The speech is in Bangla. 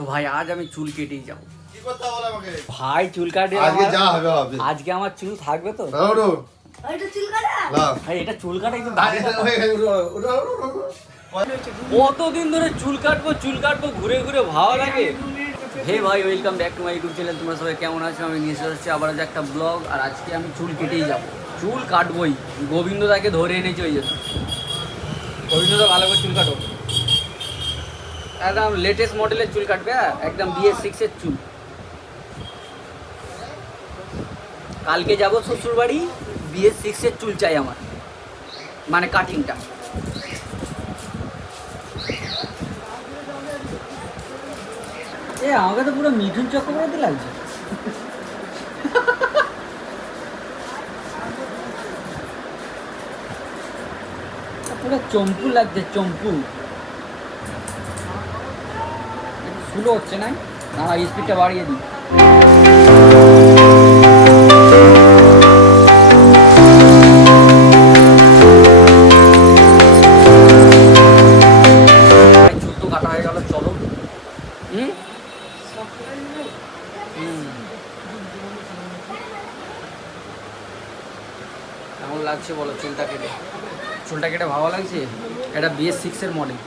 তো ভাই আজ আমি চুল কেটেই যাবো। কি কথা বল আমাকে? ভাই চুল কাটে আজকে যা হবে হবে। আজকে আমার চুল থাকবে তো? ওঠো। এটা চুল কাটা? না। ভাই এটা চুল কাটা একটু ওঠো। কতদিন ধরে চুল কাটবো ঘুরে ঘুরে ভালো লাগে। হে ভাই welcome back to my YouTube channel. তোমরা সবাই কেমন আছো? আমি নিয়ে এসেছি আবার একটা ব্লগ। আর আজকে আমি চুল কেটেই যাবো, চুল কাটবোই। গোবিন্দদাকে ধরে এনেছি ওই জন্য। গোবিন্দদা ভালো করে চুল কাটো, একদম লেটেস্ট মডেলের চুল কাটবে, একদম BS6 এর চুল। কালকে যাব শ্বশুর বাড়ি, BS6 এর চুল চাই আমার, মানে কাটিংটা। এ আমাকে তো পুরো মিঠুন চক্রবর্তী লাগছে। পুরো চম্পু লাগছে, চম্পু। স্লো হচ্ছে না, স্পিডটা বাড়িয়ে দিই। চুল তো কাটা হয়ে গেল, চলো। কেমন লাগছে বলো চুলটা কেটে? চুলটা কেটে ভালো লাগছে? এটা BS6 এর মডেল।